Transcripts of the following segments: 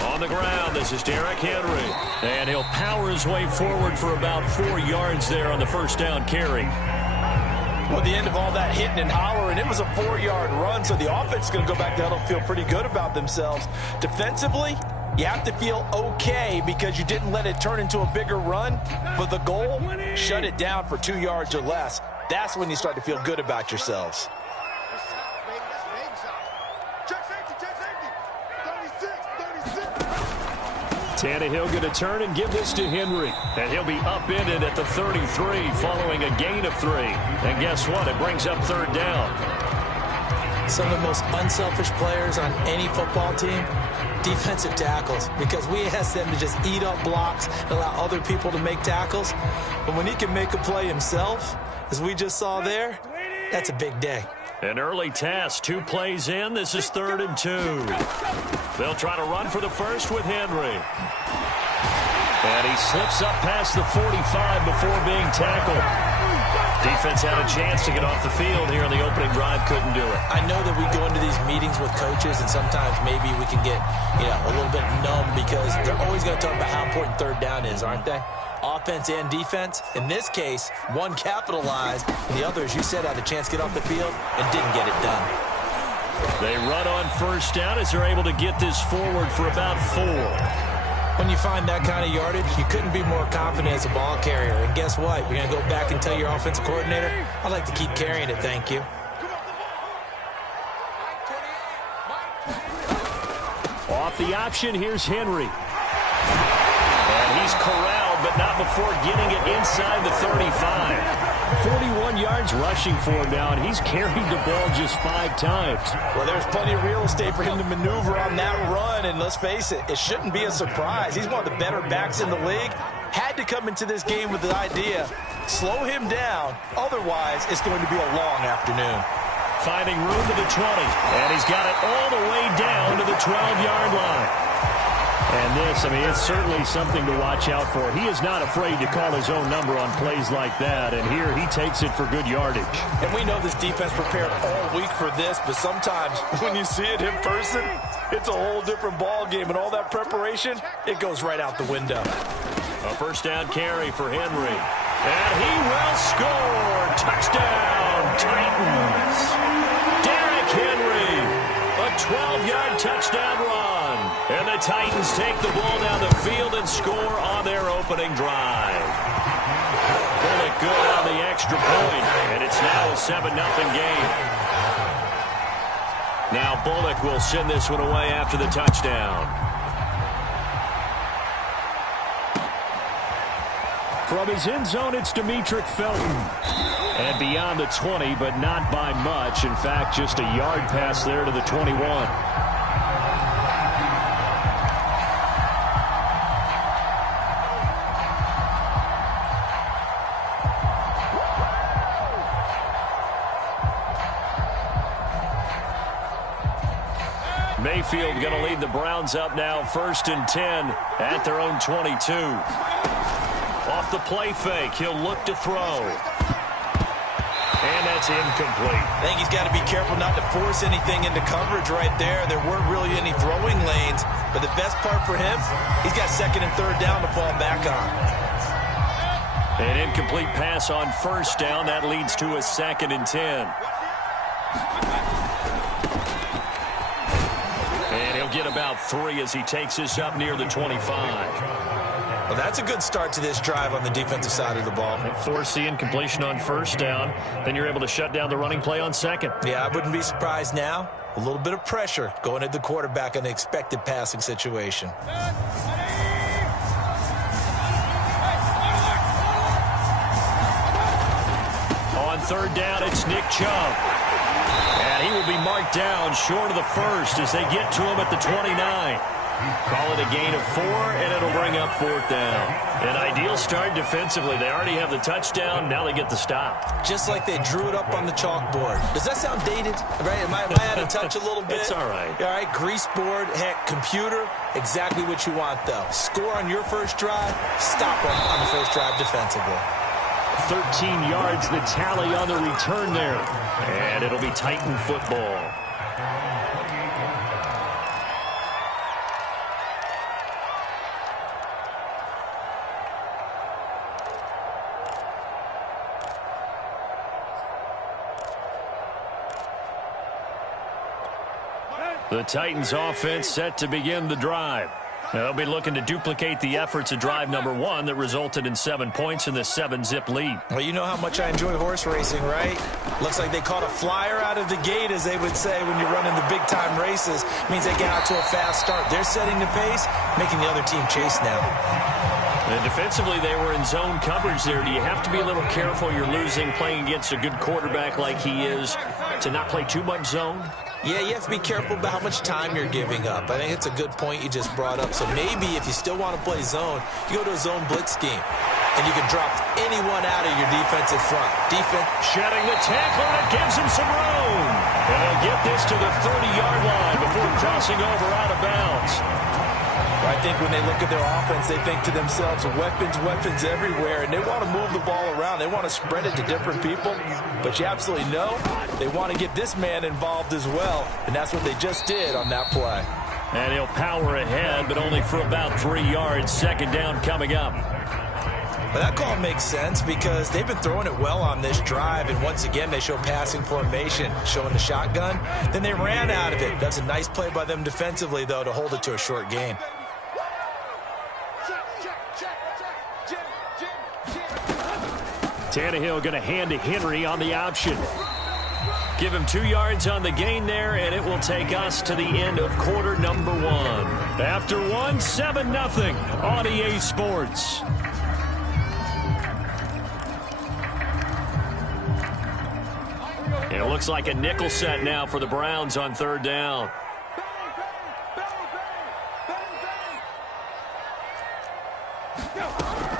On the ground, this is Derrick Henry. And he'll power his way forward for about 4 yards there on the first down carry. Well, the end of all that hitting and hollering, it was a 4-yard run, so the offense is going to go back to huddle, feel pretty good about themselves. Defensively, you have to feel okay because you didn't let it turn into a bigger run, but the goal, shut it down for 2 yards or less. That's when you start to feel good about yourselves. Tannehill going to turn and give this to Henry. And he'll be upended at the 33 following a gain of 3. And guess what? It brings up third down. Some of the most unselfish players on any football team, defensive tackles, because we ask them to just eat up blocks and allow other people to make tackles. But when he can make a play himself, as we just saw there, that's a big day. An early task, 2 plays in. This is 3rd and 2. They'll try to run for the first with Henry. And he slips up past the 45 before being tackled. Defense had a chance to get off the field here in the opening drive, couldn't do it. I know that we go into these meetings with coaches, and sometimes maybe we can get, a little bit numb because they're always going to talk about how important third down is, aren't they? Offense and defense. In this case, one capitalized, and the other, as you said, had a chance to get off the field and didn't get it done. They run on first down as they're able to get this forward for about 4. When you find that kind of yardage, you couldn't be more confident as a ball carrier. And guess what? You're going to go back and tell your offensive coordinator, I'd like to keep carrying it, thank you. Off the option, here's Henry. And he's corralled, but not before getting it inside the 35. 41 yards rushing for him now, and he's carried the ball just 5 times. Well, there's plenty of real estate for him to maneuver on that run, and let's face it, it shouldn't be a surprise. He's one of the better backs in the league. Had to come into this game with the idea, slow him down, otherwise it's going to be a long afternoon. Finding room to the 20, and he's got it all the way down to the 12-yard line. And this, it's certainly something to watch out for. He is not afraid to call his own number on plays like that, and here he takes it for good yardage. And we know this defense prepared all week for this, but sometimes when you see it in person, it's a whole different ball game, and all that preparation, it goes right out the window. A first down carry for Henry, and he will score. Touchdown, Titans. Derrick Henry, a 12-yard touchdown run. And the Titans take the ball down the field and score on their opening drive. Bullock good on the extra point, and it's now a 7-0 game. Now Bullock will send this one away after the touchdown. From his end zone, it's Demetric Felton. And beyond the 20, but not by much. In fact, just a yard pass there to the 21. Mayfield going to lead the Browns up now, 1st and 10 at their own 22. Off the play fake, he'll look to throw. And that's incomplete. I think he's got to be careful not to force anything into coverage right there. There weren't really any throwing lanes, but the best part for him, he's got 2nd and 3rd down to fall back on. An incomplete pass on first down. That leads to a 2nd and 10. Get about 3 as he takes this up near the 25. Well, that's a good start to this drive on the defensive side of the ball. Force the incompletion on first down. Then you're able to shut down the running play on 2nd. Yeah, I wouldn't be surprised now. A little bit of pressure going at the quarterback in the expected passing situation. On 3rd down, it's Nick Chubb. And he will be marked down short of the 1st as they get to him at the 29. Call it a gain of 4, and it'll bring up 4th down. An ideal start defensively. They already have the touchdown. Now they get the stop. Just like they drew it up on the chalkboard. Does that sound dated? Right? Am I out of touch a little bit? It's all right. All right, grease board, heck, computer, exactly what you want, though. Score on your first drive, stop on the first drive defensively. 13 yards, the tally on the return there. And it'll be Titan football. The Titans offense set to begin the drive. They'll be looking to duplicate the efforts of drive number 1 that resulted in 7 points in the 7-zip lead. Well, you know how much I enjoy horse racing, right? Looks like they caught a flyer out of the gate, as they would say when you're running the big-time races. Means they get out to a fast start. They're setting the pace, making the other team chase now. And defensively, they were in zone coverage there. Do you have to be a little careful? You're losing, playing against a good quarterback like he is, to not play too much zone? Yeah, you have to be careful about how much time you're giving up. I think it's a good point you just brought up. So maybe if you still want to play zone, you go to a zone blitz scheme, and you can drop anyone out of your defensive front. Shedding the tackle, and it gives him some room. And they'll get this to the 30-yard line before crossing over out of bounds. I think when they look at their offense, they think to themselves, weapons everywhere, and they want to move the ball around. They want to spread it to different people, but you absolutely know they want to get this man involved as well, and that's what they just did on that play. And he'll power ahead, but only for about 3 yards. 2nd down coming up. But that call makes sense because they've been throwing it well on this drive, and once again they show passing formation, showing the shotgun. Then they ran out of it. That's a nice play by them defensively, though, to hold it to a short gain. Tannehill going to hand to Henry on the option. Give him 2 yards on the gain there, and it will take us to the end of quarter number 1. After 1, 7-0 on EA Sports. It looks like a nickel set now for the Browns on 3rd down.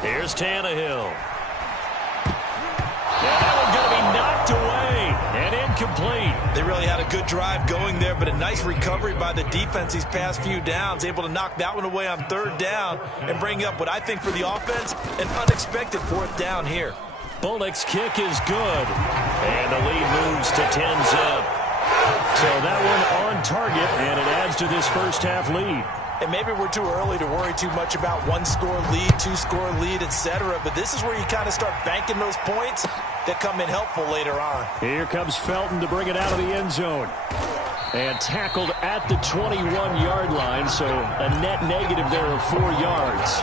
Here's Tannehill. And that one's going to be knocked away and incomplete. They really had a good drive going there, but a nice recovery by the defense these past few downs, able to knock that one away on 3rd down and bring up what I think for the offense, an unexpected 4th down here. Bullock's kick is good, and the lead moves to 10-zip. So that one on target, and it adds to this first half lead. And maybe we're too early to worry too much about 1-score lead, 2-score lead, etc. But this is where you kind of start banking those points that come in helpful later on. Here comes Felton to bring it out of the end zone. And tackled at the 21-yard line, so a net negative there of 4 yards.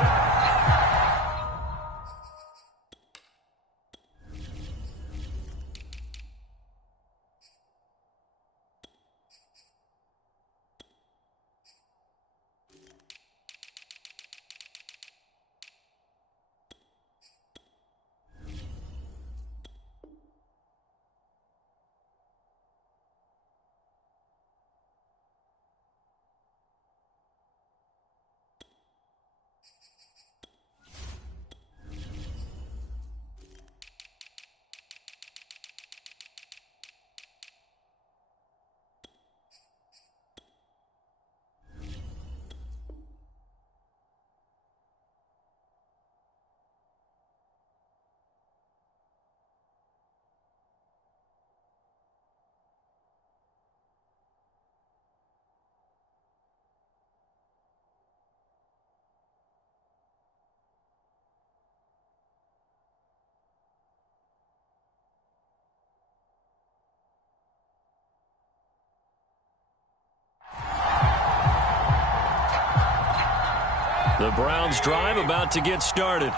The Browns drive about to get started.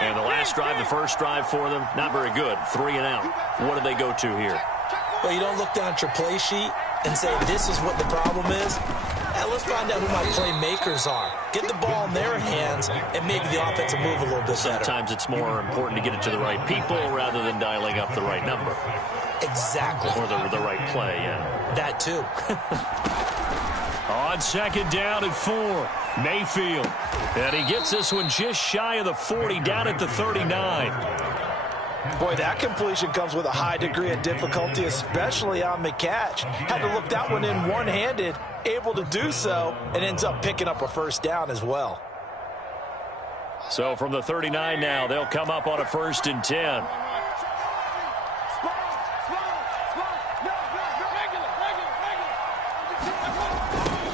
And the last drive, the first drive for them, not very good. 3 and out. What do they go to here? Well, you don't look down at your play sheet and say, this is what the problem is. Let's find out who my playmakers are. Get the ball in their hands and maybe the offense will move a little bit better. Sometimes it's more important to get it to the right people rather than dialing up the right number. Exactly. Or the right play, yeah. That too. On second down and 4, Mayfield. And he gets this one just shy of the 40, down at the 39. Boy, that completion comes with a high degree of difficulty, especially on the catch. Had to look that one in one-handed, able to do so, and ends up picking up a first down as well. So from the 39 now, they'll come up on a 1st and 10.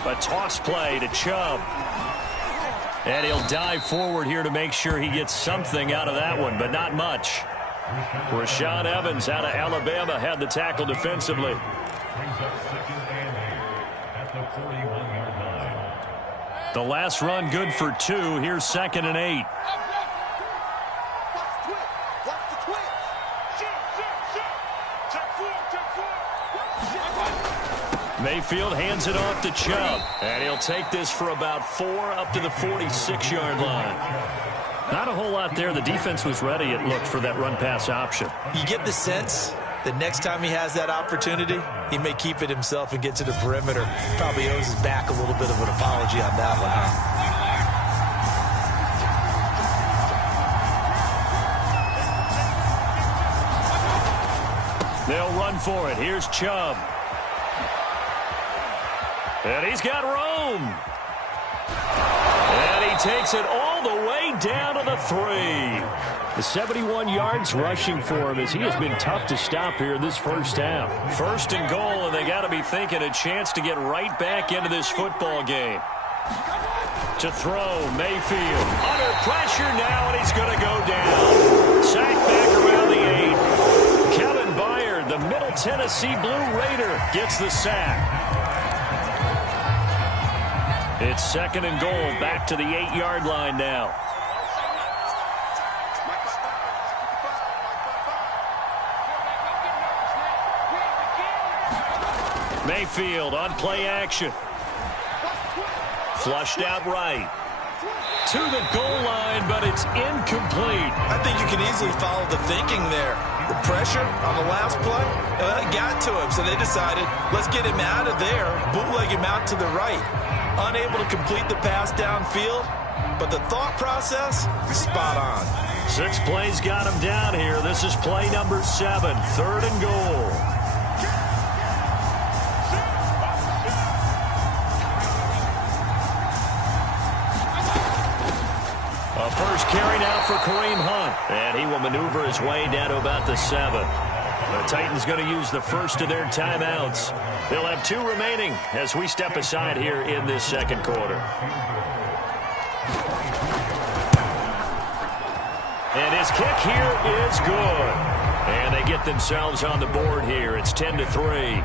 A toss play to Chubb. And he'll dive forward here to make sure he gets something out of that one, but not much. Rashaan Evans out of Alabama had the tackle defensively. The last run good for 2. Here's 2nd and 8. Mayfield hands it off to Chubb. And he'll take this for about 4 up to the 46-yard line. Not a whole lot there. The defense was ready, it looked, for that run-pass option. You get the sense that next time he has that opportunity, he may keep it himself and get to the perimeter. Probably owes his back a little bit of an apology on that one, huh? They'll run for it. Here's Chubb. And he's got room. And he takes it all the way down to the 3. The 71 yards rushing for him as he has been tough to stop here in this first half. 1st and goal, and they got to be thinking a chance to get right back into this football game. To throw, Mayfield. Under pressure now, and he's going to go down. Sacked back around the 8. Kevin Byard, the Middle Tennessee Blue Raider, gets the sack. It's 2nd and goal, back to the 8-yard line now. Mayfield on play action. Flushed out right. To the goal line, but it's incomplete. I think you can easily follow the thinking there. The pressure on the last play, it got to him, so they decided, let's get him out of there, bootleg him out to the right. Unable to complete the pass downfield, but the thought process is spot on. 6 plays got him down here. This is play number 7, 3rd and goal. A first carry now for Kareem Hunt, and he will maneuver his way down to about the 7. The Titans going to use the first of their timeouts. They'll have 2 remaining as we step aside here in this 2nd quarter. And his kick here is good. And they get themselves on the board here. It's 10-3.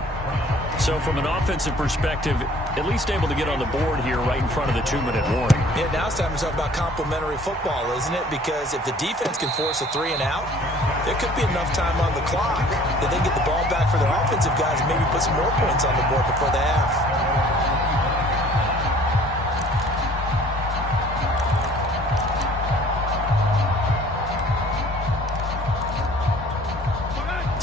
So from an offensive perspective, at least able to get on the board here right in front of the 2-minute warning. Yeah, now it's time to talk about complementary football, isn't it? Because if the defense can force a 3 and out, there could be enough time on the clock that they get the ball back for their offensive guys and maybe put some more points on the board before the half.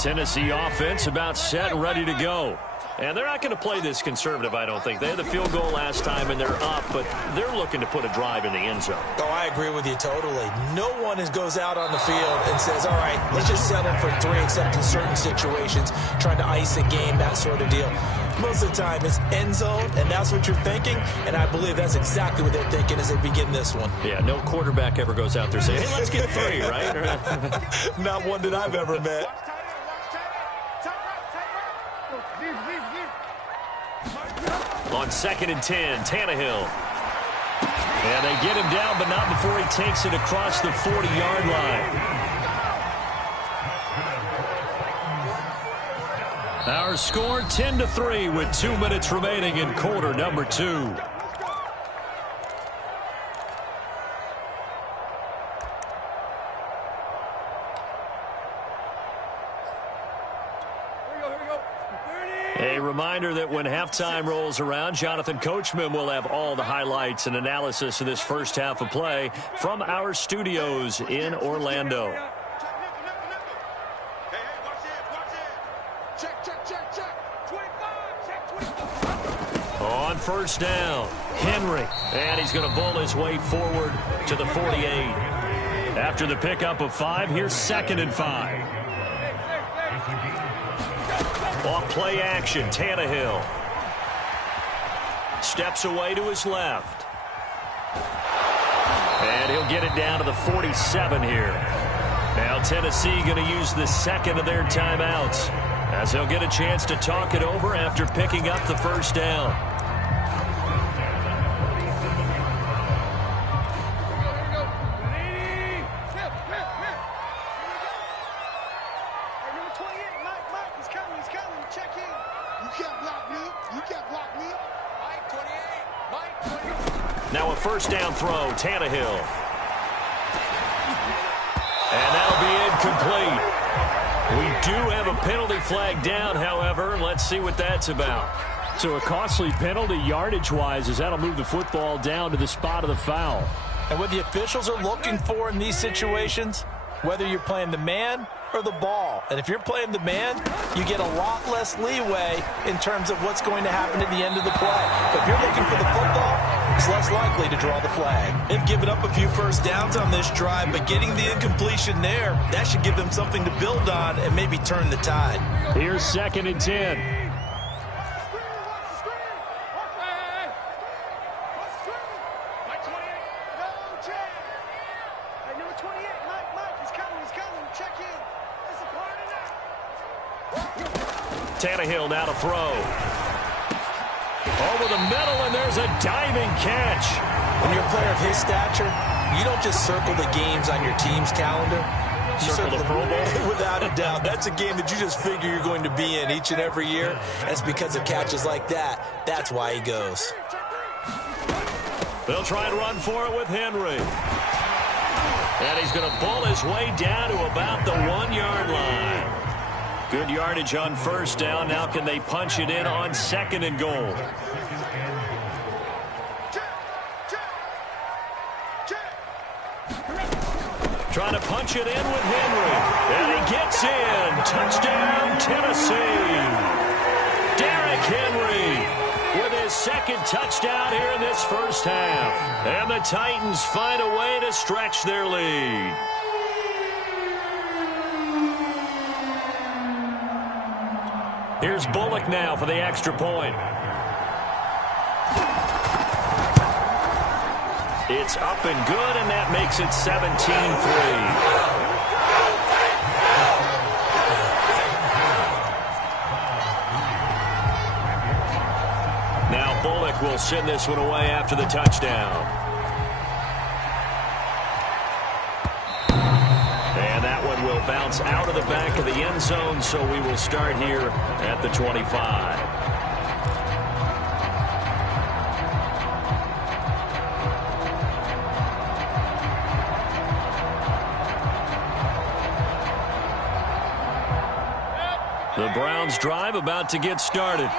Tennessee offense about set and ready to go. And they're not going to play this conservative, I don't think. They had the field goal last time, and they're up, but they're looking to put a drive in the end zone. Oh, I agree with you totally. No one goes out on the field and says, all right, let's just settle for 3, except in certain situations, trying to ice a game, that sort of deal. Most of the time, it's end zone, and that's what you're thinking, and I believe that's exactly what they're thinking as they begin this one. Yeah, no quarterback ever goes out there saying, hey, let's get 3, right? Not one that I've ever met. On 2nd and 10, Tannehill. And they get him down, but not before he takes it across the 40-yard line. Our score 10-3 with 2 minutes remaining in quarter number 2. A reminder that when halftime rolls around, Jonathan Coachman will have all the highlights and analysis of this first half of play from our studios in Orlando. On first down, Henry. And he's going to bull his way forward to the 48. After the pickup of 5, here's 2nd and 5. Off play action, Tannehill. Steps away to his left. And he'll get it down to the 47 here. Now Tennessee going to use the second of their timeouts, as they'll get a chance to talk it over after picking up the first down. Now a first down throw, Tannehill. And that'll be incomplete. We do have a penalty flag down, however. Let's see what that's about. So a costly penalty yardage-wise, as that'll move the football down to the spot of the foul. And what the officials are looking for in these situations, whether you're playing the man or the ball. And if you're playing the man, you get a lot less leeway in terms of what's going to happen at the end of the play. But if you're looking for the football, it's less likely to draw the flag. They've given up a few first downs on this drive, but getting the incompletion there, that should give them something to build on and maybe turn the tide. Here's 2nd and 10. Tannehill now to throw. Over the middle, and there's a diving catch. When you're a player of his stature, you don't just circle the games on your team's calendar. You circle the Pro Bowl. Without a doubt. That's a game that you just figure you're going to be in each and every year. And it's because of catches like that. That's why he goes. They'll try and run for it with Henry. And he's going to bull his way down to about the 1-yard line. Good yardage on first down. Now can they punch it in on 2nd and goal? Trying to punch it in with Henry. And he gets in. Touchdown, Tennessee. Derrick Henry with his 2nd touchdown here in this first half. And the Titans find a way to stretch their lead. Here's Bullock now for the extra point. It's up and good, and that makes it 17-3. Now Bullock will send this one away after the touchdown. And that one will bounce out of the back of the end zone, so we will start here at the 25. The Browns drive about to get started.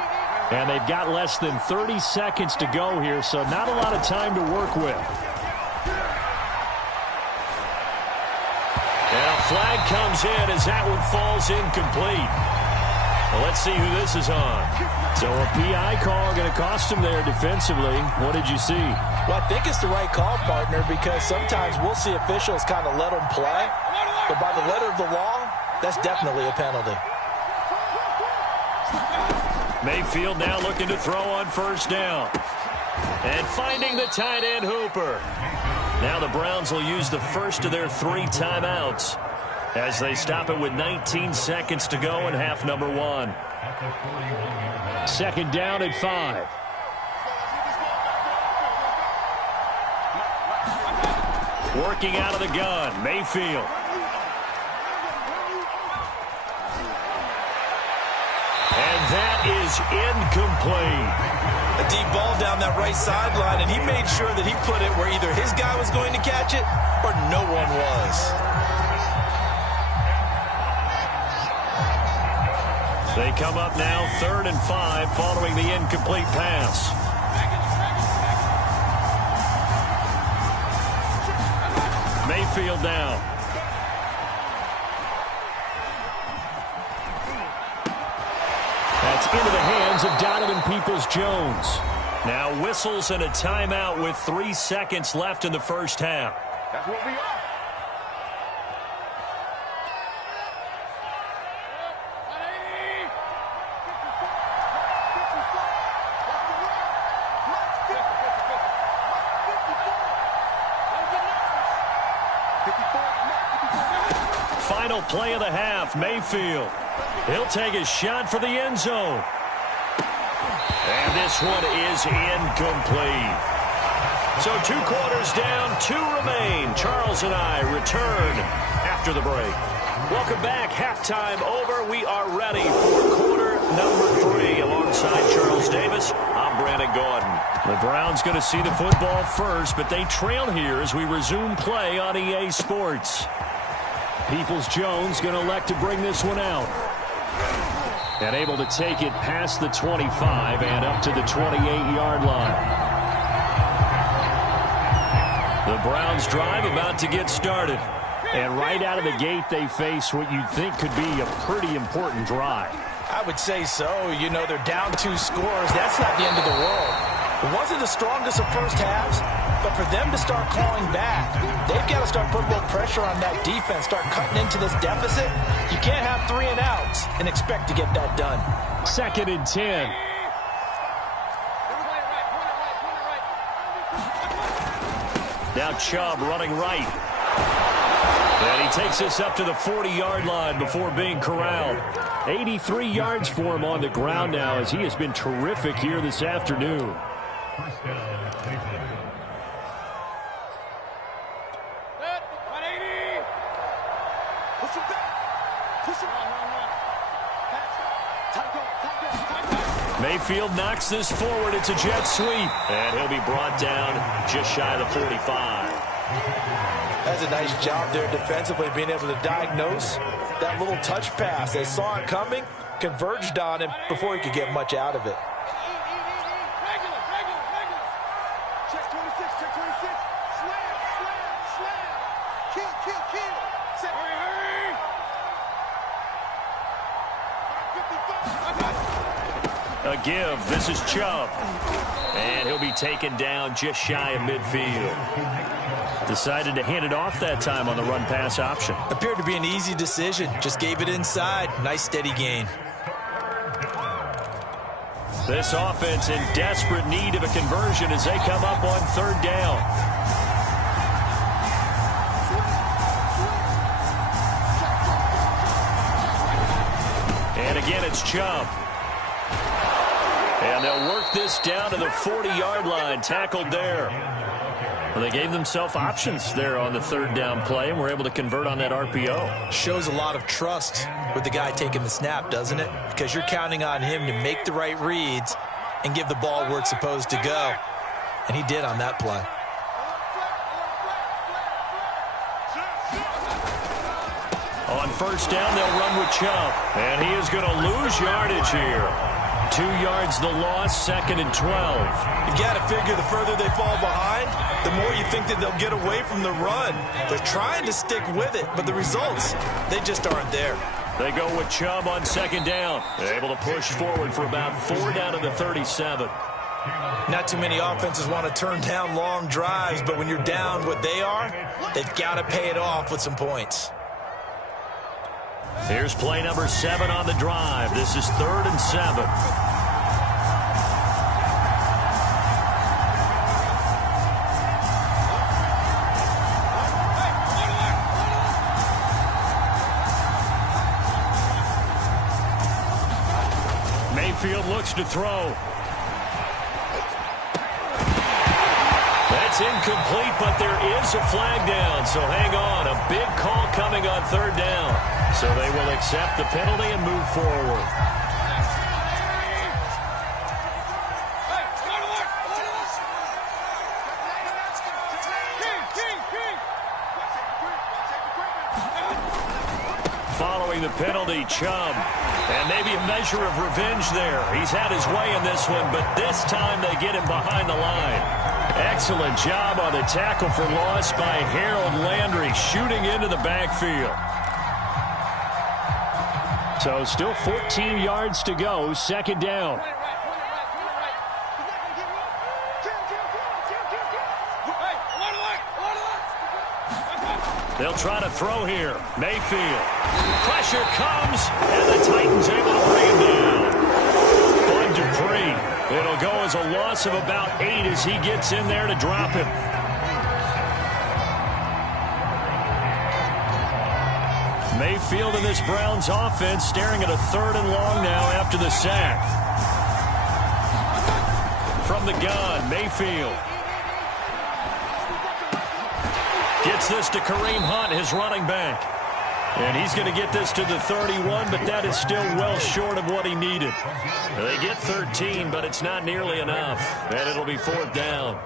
And they've got less than 30 seconds to go here, so not a lot of time to work with. And a flag comes in as that one falls incomplete. Well, let's see who this is on. So a PI call going to cost him there defensively. What did you see? Well, I think it's the right call, partner, because sometimes we'll see officials kind of let them play. But by the letter of the law, that's definitely a penalty. Mayfield now looking to throw on first down. And finding the tight end Hooper. Now the Browns will use the first of their 3 timeouts as they stop it with 19 seconds to go in half number 1. 2nd down at 5. Working out of the gun, Mayfield. And that is incomplete. A deep ball down that right sideline, and he made sure that he put it where either his guy was going to catch it or no one was. They come up now 3rd and 5 following the incomplete pass. Mayfield down. And That's into the hands of Donovan Peoples-Jones. Now whistles and a timeout with 3 seconds left in the first half. That's what we are. Final play of the half, Mayfield. He'll take a shot for the end zone. And this one is incomplete. So 2 quarters down, 2 remain. Charles and I return after the break. Welcome back. Halftime over. We are ready for quarter number 3. Alongside Charles Davis, I'm Brandon Gaudin. The Browns going to see the football first, but they trail here as we resume play on EA Sports. Peoples-Jones going to elect to bring this one out. And able to take it past the 25 and up to the 28-yard line. The Browns drive about to get started. And right out of the gate, they face what you'd think could be a pretty important drive. I would say so. You know, they're down 2 scores. That's not the end of the world. It wasn't the strongest of first halves, but for them to start clawing back, they've got to start putting a little pressure on that defense, start cutting into this deficit. You can't have 3 and outs and expect to get that done. 2nd and 10. Now Chubb running right. And he takes us up to the 40-yard line before being corralled. 83 yards for him on the ground now as he has been terrific here this afternoon. Mayfield knocks this forward. It's a jet sweep. And he'll be brought down just shy of the 45. That's a nice job there defensively, being able to diagnose that little touch pass. They saw it coming, converged on him before he could get much out of it. Check 26, check 26. Slam, slam. Kill. Set. Hurry. 55. A give. This is Chubb. And he'll be taken down just shy of midfield. Decided to hand it off that time on the run-pass option. Appeared to be an easy decision. Just gave it inside. Nice steady gain. This offense in desperate need of a conversion as they come up on 3rd down. And again, it's Chubb. And they'll work this down to the 40-yard line. Tackled there. Well, they gave themselves options there on the 3rd down play and were able to convert on that RPO. Shows a lot of trust with the guy taking the snap, doesn't it? Because you're counting on him to make the right reads and give the ball where it's supposed to go. And he did on that play. On 1st down, they'll run with Chubb. And he is going to lose yardage here. 2 yards the loss, 2nd and 12. You've got to figure the further they fall behind, the more you think that they'll get away from the run. They're trying to stick with it, but the results, they just aren't there. They go with Chubb on 2nd down. They're able to push forward for about 4 down to the 37. Not too many offenses want to turn down long drives, but when you're down what they are, they've got to pay it off with some points. Here's play number 7 on the drive. This is 3rd and 7. Mayfield looks to throw. That's incomplete, but there is a flag down, so hang on. A big call coming on 3rd down. So they will accept the penalty and move forward. Following the penalty, Chubb. And maybe a measure of revenge there. He's had his way in this one, but this time they get him behind the line. Excellent job on the tackle for loss by Harold Landry, shooting into the backfield. So still 14 yards to go, second down. They'll try to throw here. Mayfield. Pressure comes, and the Titans able to bring him down. Bud Dupree. It'll go as a loss of about 8 as he gets in there to drop him. Mayfield in this Browns offense staring at a 3rd and long now after the sack. From the gun, Mayfield. Gets this to Kareem Hunt, his running back. And he's going to get this to the 31, but that is still well short of what he needed. They get 13, but it's not nearly enough. And it'll be 4th down.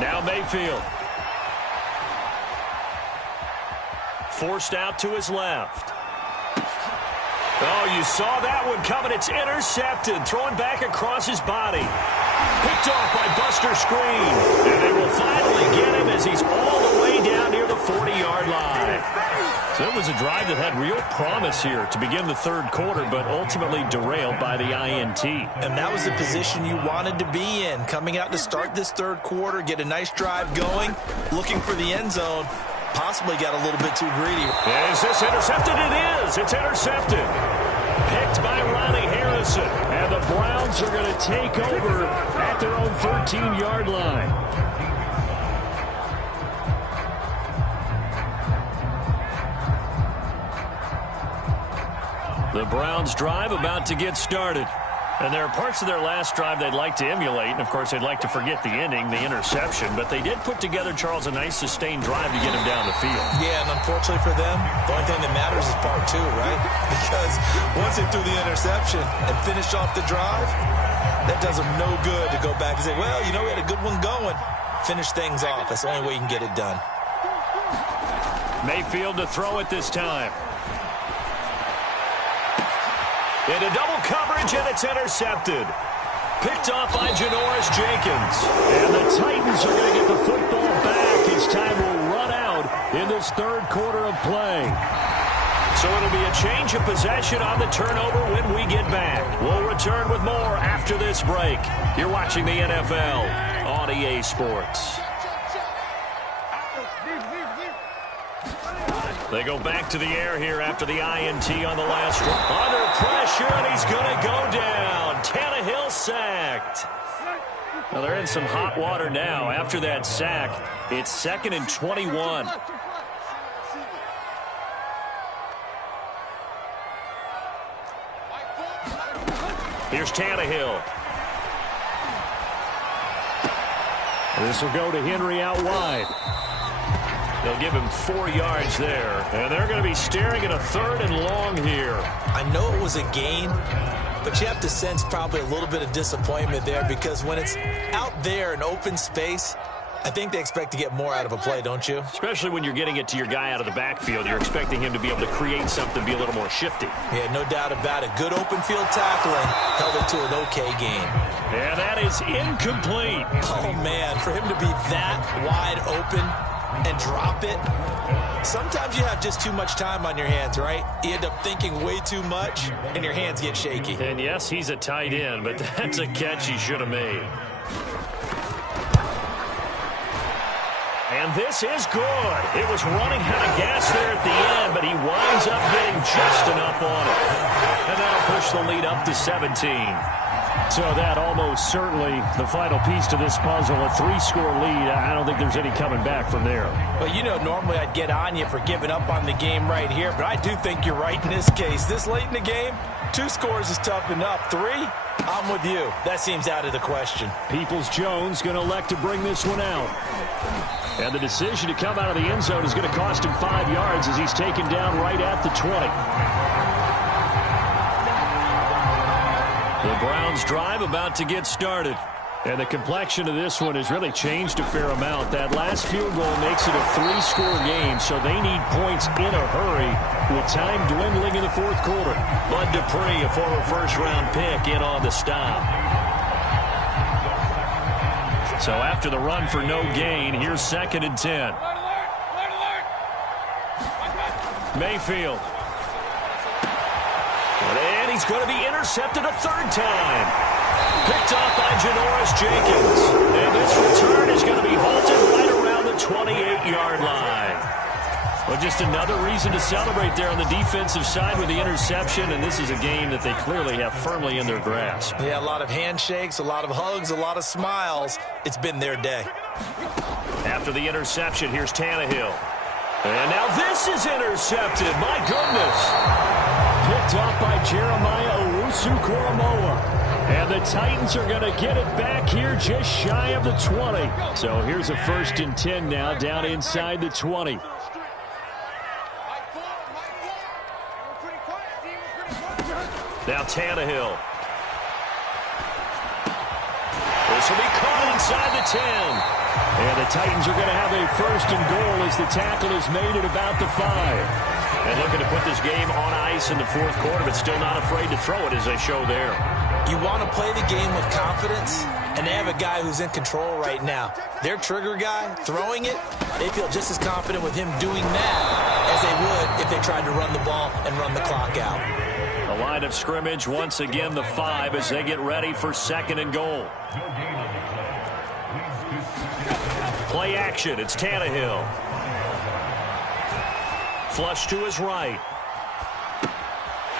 Now Mayfield. Forced out to his left. Oh, you saw that one coming. It's intercepted. Throwing back across his body. Picked off by Buster Screen. And they will finally get him as he's all the way down near the 40-yard line. So it was a drive that had real promise here to begin the 3rd quarter, but ultimately derailed by the INT. And that was the position you wanted to be in. Coming out to start this 3rd quarter, get a nice drive going, looking for the end zone. Possibly got a little bit too greedy. Is this intercepted? It is. It's intercepted. Picked by Ronnie Harrison. And the Browns are going to take over at their own 13-yard line. The Browns drive about to get started. And there are parts of their last drive they'd like to emulate. And, of course, they'd like to forget the ending, the interception. But they did put together, Charles, a nice sustained drive to get him down the field. Yeah, and unfortunately for them, the only thing that matters is part 2, right? Because once they threw the interception and finished off the drive, that does them no good to go back and say, well, you know, we had a good one going. Finish things off. That's the only way you can get it done. Mayfield to throw it this time. Into double coverage, and it's intercepted. Picked off by Janoris Jenkins. And the Titans are going to get the football back as time will run out in this 3rd quarter of play. So it'll be a change of possession on the turnover when we get back. We'll return with more after this break. You're watching the NFL on EA Sports. They go back to the air here after the INT on the last one. Under pressure, and he's going to go down. Tannehill sacked. Well, they're in some hot water now. After that sack, it's 2nd and 21. Here's Tannehill. This will go to Henry out wide. They'll give him 4 yards there. And they're going to be staring at a 3rd and long here. I know it was a gain, but you have to sense probably a little bit of disappointment there because when it's out there in open space, I think they expect to get more out of a play, don't you? Especially when you're getting it to your guy out of the backfield. You're expecting him to be able to create something, be a little more shifty. Yeah, no doubt about it. Good open field tackling held it to an okay gain. And that is incomplete. Oh, man, for him to be that wide open and drop it. Sometimes you have just too much time on your hands, right? You end up thinking way too much, and your hands get shaky. And yes, he's a tight end, but that's a catch he should have made. And this is good. It was running out of gas there at the end, but he winds up getting just enough on it. And that'll push the lead up to 17. So that almost certainly the final piece to this puzzle, a 3-score lead. I don't think there's any coming back from there. Well, you know, normally I'd get on you for giving up on the game right here, but I do think you're right in this case. This late in the game, 2 scores is tough enough. 3, I'm with you. That seems out of the question. Peoples-Jones going to elect to bring this one out. And the decision to come out of the end zone is going to cost him 5 yards as he's taken down right at the 20. The Browns drive about to get started. And the complexion of this one has really changed a fair amount. That last field goal makes it a 3-score game, so they need points in a hurry with time dwindling in the fourth quarter. Bud Dupree, a former first-round pick, in on the stop. So after the run for no gain, here's 2nd and 10. Mayfield. And he's going to be intercepted a 3rd time. Picked off by Janoris Jenkins. And this return is going to be halted right around the 28-yard line. Well, just another reason to celebrate there on the defensive side with the interception, and this is a game that they clearly have firmly in their grasp. Yeah, a lot of handshakes, a lot of hugs, a lot of smiles. It's been their day. After the interception, here's Tannehill. And now this is intercepted. My goodness. Picked off by Jeremiah Owusu-Koramoah. And the Titans are going to get it back here just shy of the 20. So here's a 1st and 10 now down inside the 20. Now Tannehill. This will be caught inside the 10. And the Titans are going to have a 1st and goal as the tackle is made at about the 5. And looking to put this game on ice in the fourth quarter, but still not afraid to throw it as they show there. You want to play the game with confidence, and they have a guy who's in control right now. Their trigger guy, throwing it, they feel just as confident with him doing that as they would if they tried to run the ball and run the clock out. The line of scrimmage, once again the 5 as they get ready for 2nd and goal. Play action, it's Tannehill. Flush to his right.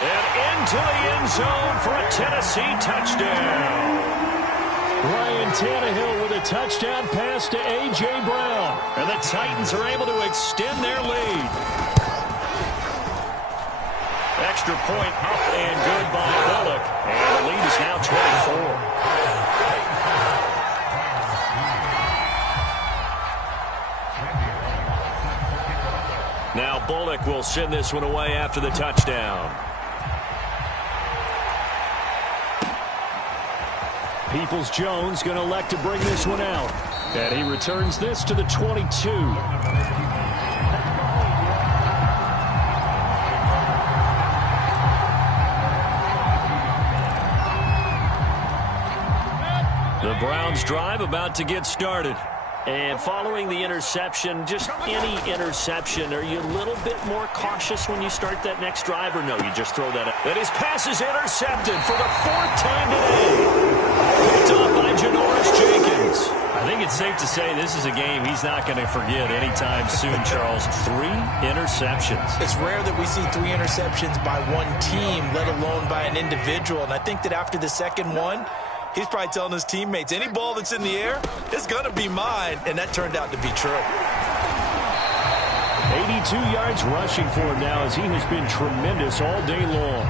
And into the end zone for a Tennessee touchdown. Ryan Tannehill with a touchdown pass to A.J. Brown. And the Titans are able to extend their lead. Extra point up and good by Bullock. And the lead is now 24. Now Bullock will send this one away after the touchdown. Peoples-Jones going to elect to bring this one out. And he returns this to the 22. The Browns drive about to get started. And following the interception, just any interception, are you a little bit more cautious when you start that next drive, or no, you just throw that up? And his pass is intercepted for the 4th time today. Picked off by Janoris Jenkins. I think it's safe to say this is a game he's not going to forget anytime soon, Charles. 3 interceptions. It's rare that we see 3 interceptions by one team, let alone by an individual. And I think that after the second one, he's probably telling his teammates, any ball that's in the air, it's going to be mine. And that turned out to be true. 82 yards rushing for him now as he has been tremendous all day long.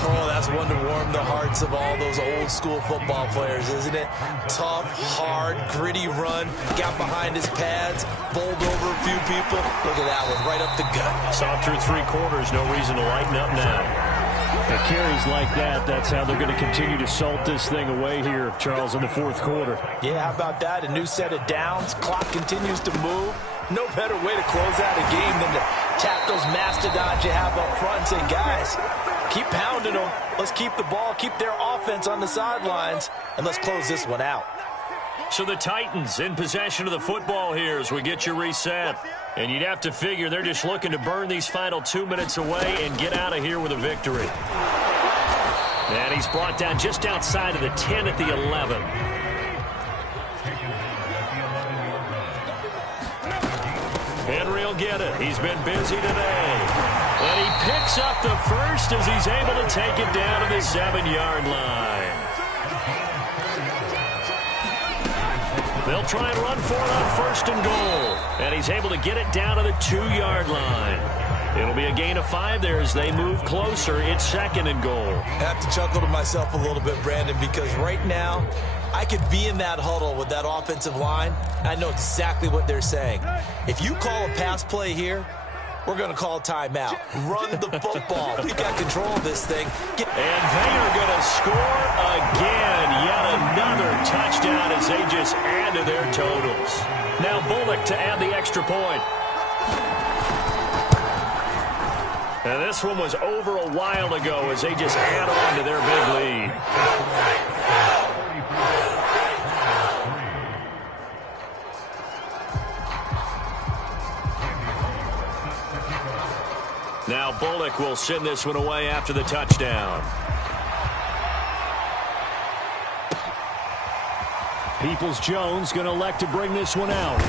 Oh, that's one to warm the hearts of all those old school football players, isn't it? Tough, hard, gritty run, got behind his pads, bowled over a few people. Look at that one, right up the gut. Saw through 3 quarters, no reason to lighten up now. The carries like that, that's how they're going to continue to salt this thing away here, Charles, in the fourth quarter. Yeah, how about that? A new set of downs. Clock continues to move. No better way to close out a game than to tap those mastodons you have up front and say, guys, keep pounding them. Let's keep the ball, keep their offense on the sidelines, and let's close this one out. So the Titans in possession of the football here as we get you reset. And you'd have to figure they're just looking to burn these final 2 minutes away and get out of here with a victory. And he's brought down just outside of the 10 at the 11. Henry will get it. He's been busy today. And he picks up the first as he's able to take it down to the 7-yard line. They'll try and run for it on 1st and goal. And he's able to get it down to the 2-yard line. It'll be a gain of 5 there as they move closer. It's 2nd and goal. I have to chuckle to myself a little bit, Brandon, because right now I could be in that huddle with that offensive line. I know exactly what they're saying. If you call a pass play here, we're going to call a timeout. Run the football. We've got control of this thing. And they are going to score touchdown as they just add to their totals. Now Bullock to add the extra point. And this one was over a while ago as they just add on to their big lead. Now Bullock will send this one away after the touchdown. Peoples-Jones going to elect to bring this one out.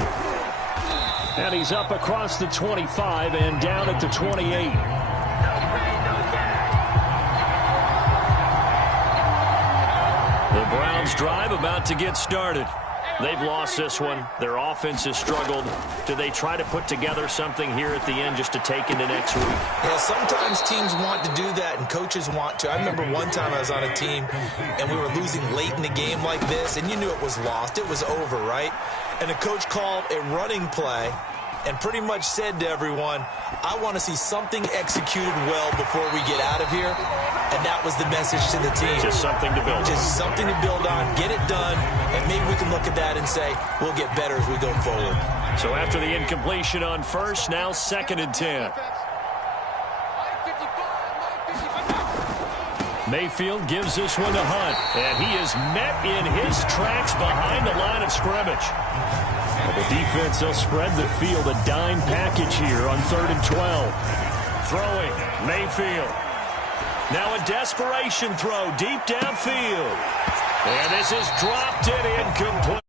And he's up across the 25 and down at the 28. The Browns drive about to get started. They've lost this one. Their offense has struggled. Do they try to put together something here at the end just to take into next week? Yeah, sometimes teams want to do that and coaches want to. I remember one time I was on a team and we were losing late in the game like this, and you knew it was lost. It was over, right? And the coach called a running play and pretty much said to everyone, I want to see something executed well before we get out of here. And that was the message to the team. Just something to build on. Just something to build on, get it done, and maybe we can look at that and say, we'll get better as we go forward. So after the incompletion on first, now 2nd and 10. Mayfield gives this one to Hunt, and he is met in his tracks behind the line of scrimmage. The defense, they'll spread the field, a dime package here on 3rd and 12. Throwing, Mayfield. Now a desperation throw deep downfield. And this is dropped and incomplete.